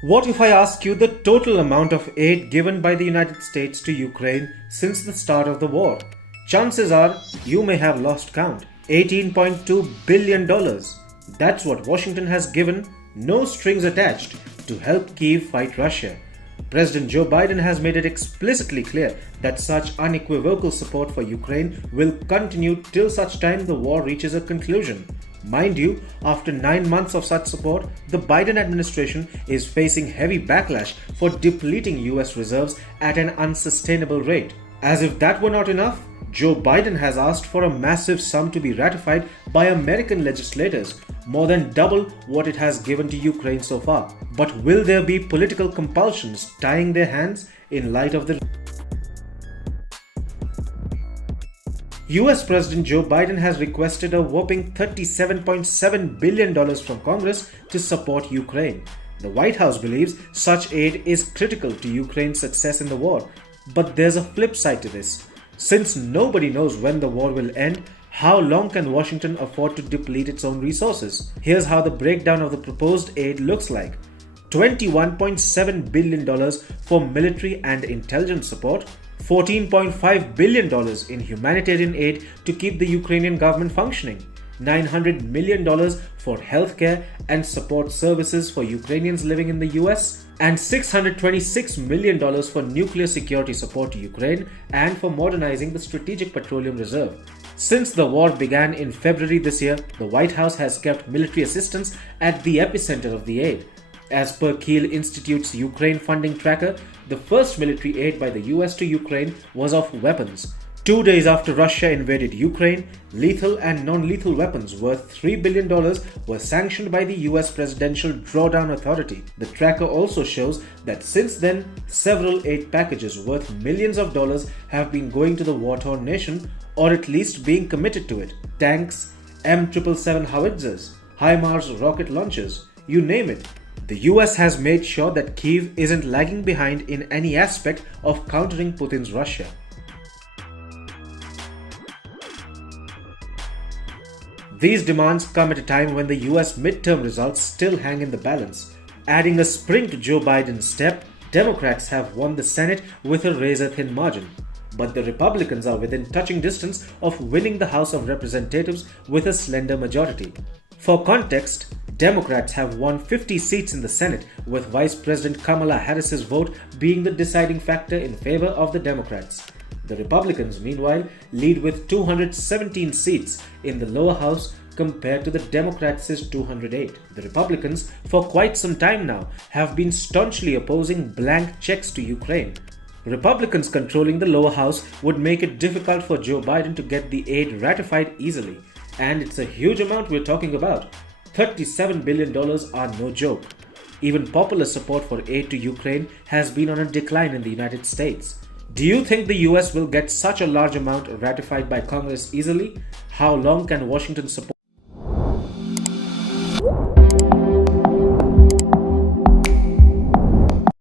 What if I ask you the total amount of aid given by the United States to Ukraine since the start of the war? Chances are you may have lost count. $18.2 billion. That's what Washington has given, no strings attached, to help Kyiv fight Russia. President Joe Biden has made it explicitly clear that such unequivocal support for Ukraine will continue till such time the war reaches a conclusion. Mind you, after 9 months of such support, the Biden administration is facing heavy backlash for depleting US reserves at an unsustainable rate. As if that were not enough, Joe Biden has asked for a massive sum to be ratified by American legislators, more than double what it has given to Ukraine so far. But will there be political compulsions tying their hands in light of the US President Joe Biden has requested a whopping $37.7 billion from Congress to support Ukraine. The White House believes such aid is critical to Ukraine's success in the war. But there's a flip side to this. Since nobody knows when the war will end, how long can Washington afford to deplete its own resources? Here's how the breakdown of the proposed aid looks like. $21.7 billion for military and intelligence support, $14.5 billion in humanitarian aid to keep the Ukrainian government functioning, $900 million for healthcare and support services for Ukrainians living in the US, and $626 million for nuclear security support to Ukraine and for modernizing the Strategic Petroleum Reserve. Since the war began in February this year, the White House has kept military assistance at the epicenter of the aid. As per Kiel Institute's Ukraine funding tracker, the first military aid by the US to Ukraine was of weapons. 2 days after Russia invaded Ukraine, lethal and non-lethal weapons worth $3 billion were sanctioned by the US Presidential Drawdown Authority. The tracker also shows that since then, several aid packages worth millions of dollars have been going to the war-torn nation, or at least being committed to it. Tanks, M777 howitzers, HIMARS rocket launchers, you name it. The US has made sure that Kyiv isn't lagging behind in any aspect of countering Putin's Russia. These demands come at a time when the US midterm results still hang in the balance. Adding a spring to Joe Biden's step, Democrats have won the Senate with a razor-thin margin. But the Republicans are within touching distance of winning the House of Representatives with a slender majority. For context, Democrats have won 50 seats in the Senate, with Vice President Kamala Harris's vote being the deciding factor in favor of the Democrats. The Republicans, meanwhile, lead with 217 seats in the lower house compared to the Democrats' 208. The Republicans, for quite some time now, have been staunchly opposing blank checks to Ukraine. Republicans controlling the lower house would make it difficult for Joe Biden to get the aid ratified easily. And it's a huge amount we're talking about. $37 billion are no joke. Even popular support for aid to Ukraine has been on a decline in the United States. Do you think the US will get such a large amount ratified by Congress easily? How long can Washington support